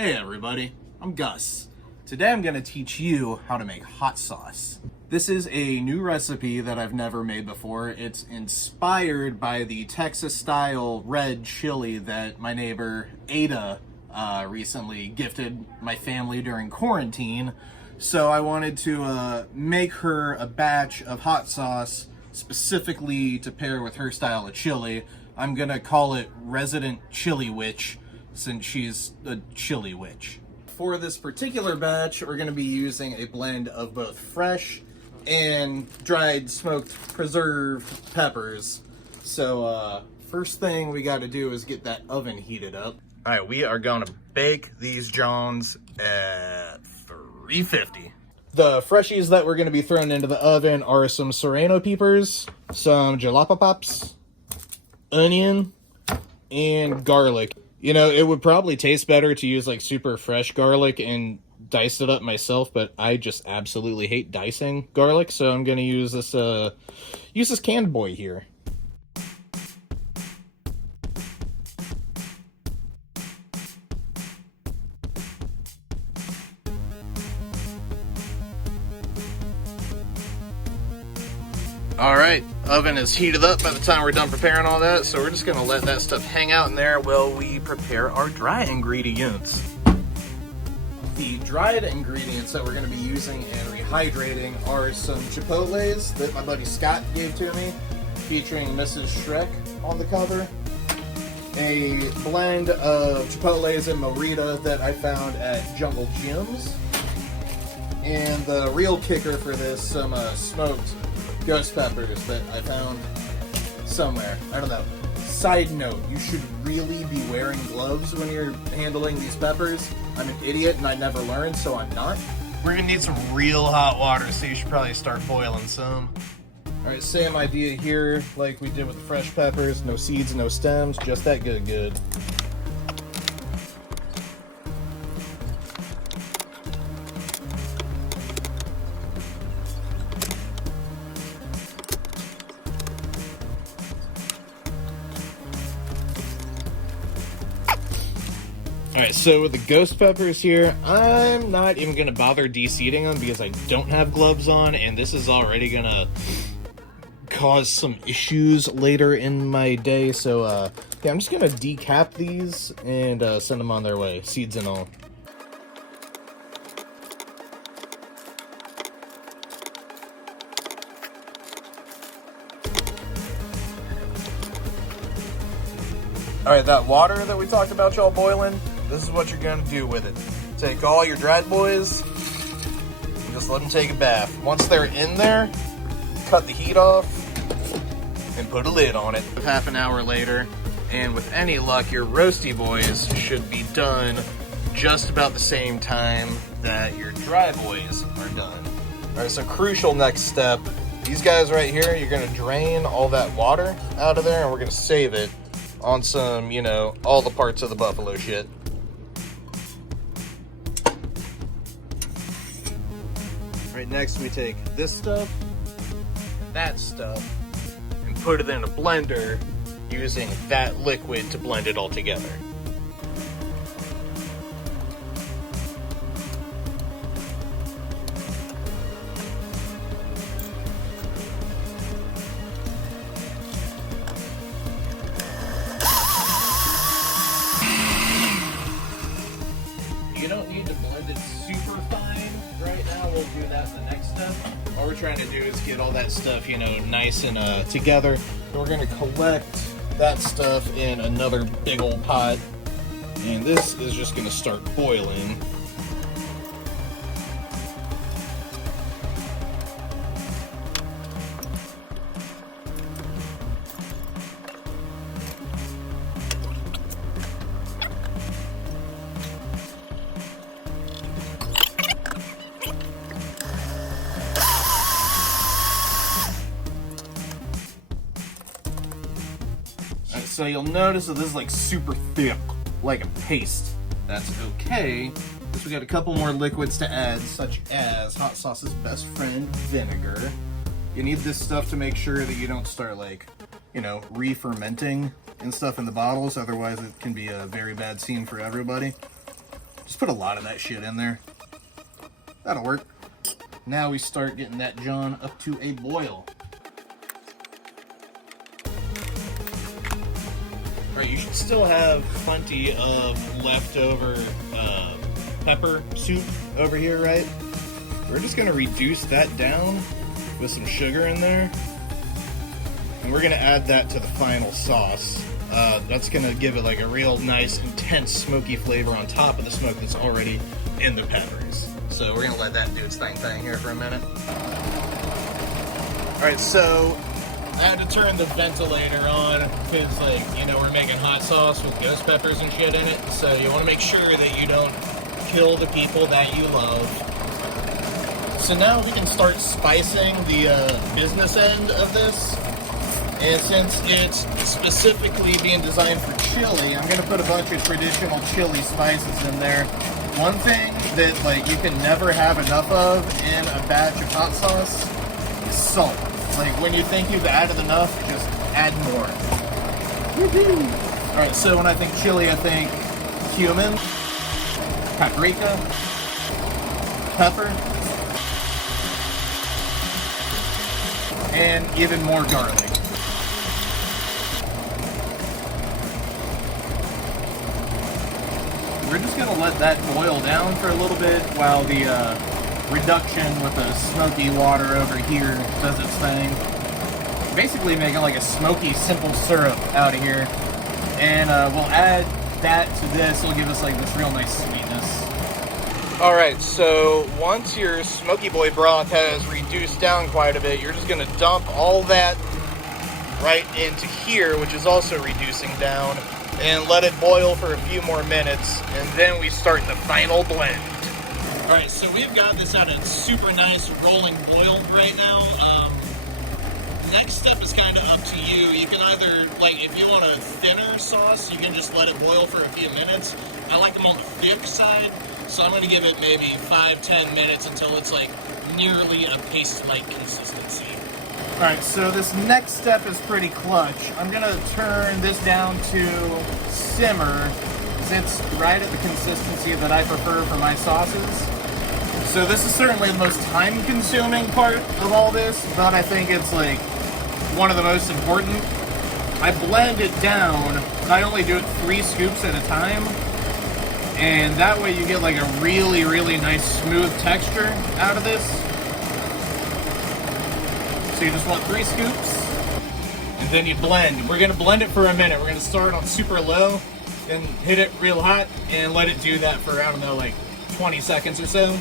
Hey everybody, I'm Gus. Today I'm going to teach you how to make hot sauce. This is a new recipe that I've never made before. It's inspired by the Texas style red chili that my neighbor Ada recently gifted my family during quarantine. So I wanted to make her a batch of hot sauce specifically to pair with her style of chili. I'm going to call it Resident Chili Witch, since she's a chili witch. For this particular batch, we're going to be using a blend of both fresh and dried smoked preserved peppers. So first thing we got to do is get that oven heated up. All right, we are going to bake these Jones at 350. The freshies that we're going to be throwing into the oven are some serrano peppers, some jalapa pops, onion, and garlic. You know, it would probably taste better to use like super fresh garlic and dice it up myself, but I just absolutely hate dicing garlic, so I'm gonna use this canned boy here. All right, oven is heated up by the time we're done preparing all that, so we're just gonna let that stuff hang out in there while we prepare our dry ingredients. The dried ingredients that we're gonna be using and rehydrating are some chipotles that my buddy Scott gave to me, featuring Mrs. Shrek on the cover, a blend of chipotles and morita that I found at Jungle Jim's, and the real kicker for this, some smoked ghost peppers that I found somewhere. I don't know. Side note, you should really be wearing gloves when you're handling these peppers. I'm an idiot and I never learned, so I'm not. We're gonna need some real hot water, so you should probably start boiling some. Alright, same idea here, like we did with the fresh peppers. No seeds, no stems, just that good. Alright, so with the ghost peppers here, I'm not even going to bother de-seeding them because I don't have gloves on, and this is already going to cause some issues later in my day, so yeah, I'm just going to decap these and send them on their way, seeds and all. Alright, that water that we talked about y'all boiling, this is what you're going to do with it. Take all your dried boys and just let them take a bath. Once they're in there, cut the heat off and put a lid on it. Half an hour later, and with any luck, your roasty boys should be done just about the same time that your dry boys are done. Alright, so crucial next step. These guys right here, you're going to drain all that water out of there and we're going to save it on some, you know, all the parts of the buffalo shit. Right, next we take this stuff and that stuff and put it in a blender using that liquid to blend it all together. You don't need to blend it super fine right now. We'll do that in the next step. All we're trying to do is get all that stuff, you know, nice and together. And we're going to collect that stuff in another big old pot. And this is just going to start boiling. So you'll notice that this is like super thick, like a paste. That's okay, because we got a couple more liquids to add, such as hot sauce's best friend, vinegar. You need this stuff to make sure that you don't start like, you know, re-fermenting and stuff in the bottles, otherwise it can be a very bad scene for everybody. Just put a lot of that shit in there. That'll work. Now we start getting that John up to a boil. Alright, you should still have plenty of leftover pepper soup over here, right? We're just gonna reduce that down with some sugar in there. And we're gonna add that to the final sauce. That's gonna give it like a real nice, intense, smoky flavor on top of the smoke that's already in the peppers. So we're gonna let that do its thing here for a minute. Alright, so I had to turn the ventilator on because, like, you know, we're making hot sauce with ghost peppers and shit in it. So you want to make sure that you don't kill the people that you love. So now we can start spicing the business end of this. And since it's specifically being designed for chili, I'm going to put a bunch of traditional chili spices in there. One thing that, like, you can never have enough of in a batch of hot sauce is salt. Like, when you think you've added enough, just add more. Woohoo! Alright, so when I think chili, I think cumin, paprika, pepper, and even more garlic. We're just going to let that boil down for a little bit while the reduction with the smoky water over here does its thing. Basically making like a smoky simple syrup out of here. And we'll add that to this. It'll give us like this real nice sweetness. Alright, so once your smoky boy broth has reduced down quite a bit, you're just going to dump all that right into here, which is also reducing down, and let it boil for a few more minutes, and then we start the final blend. Alright, so we've got this at a super nice rolling boil right now. Next step is kind of up to you. You can either, like, if you want a thinner sauce, you can just let it boil for a few minutes. I like them on the thick side, so I'm going to give it maybe 5-10 minutes until it's like nearly a paste-like consistency. Alright, so this next step is pretty clutch. I'm going to turn this down to simmer, because it's right at the consistency that I prefer for my sauces. So this is certainly the most time-consuming part of all this, but I think it's like one of the most important. I blend it down, and I only do it 3 scoops at a time, and that way you get like a really, really nice smooth texture out of this. So you just want 3 scoops, and then you blend. We're going to blend it for a minute. We're going to start on super low, then hit it real hot, and let it do that for, I don't know, like 20 seconds or so.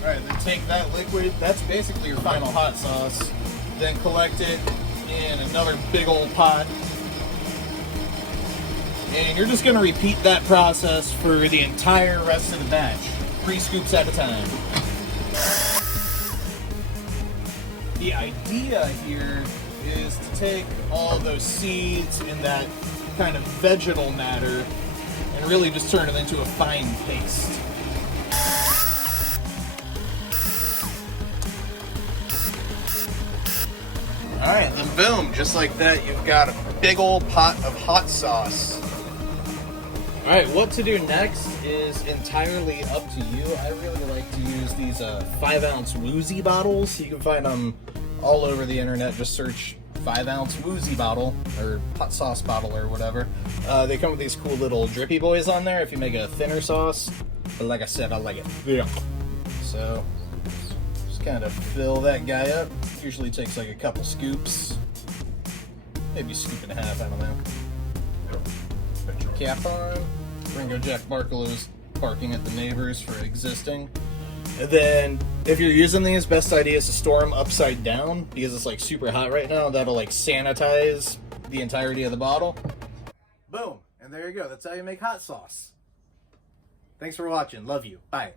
Alright, then take that liquid, that's basically your final hot sauce, then collect it in another big old pot. And you're just going to repeat that process for the entire rest of the batch, 3 scoops at a time. The idea here is to take all those seeds and that kind of vegetal matter and really just turn it into a fine paste. Alright, then boom, just like that, you've got a big old pot of hot sauce. Alright, what to do next is entirely up to you. I really like to use these 5-ounce woozy bottles. You can find them all over the internet. Just search 5-ounce woozy bottle, or hot sauce bottle, or whatever. They come with these cool little drippy boys on there if you make a thinner sauce. But like I said, I like it thick. So just kind of fill that guy up. Usually takes like a couple scoops. Maybe a scoop and a half, I don't know. Put your cap on. Ringo Jack Barkalow's barking at the neighbors for existing. And then, if you're using these, best idea is to store them upside down, because it's like super hot right now. That'll like sanitize the entirety of the bottle. Boom, and there you go. That's how you make hot sauce. Thanks for watching. Love you. Bye.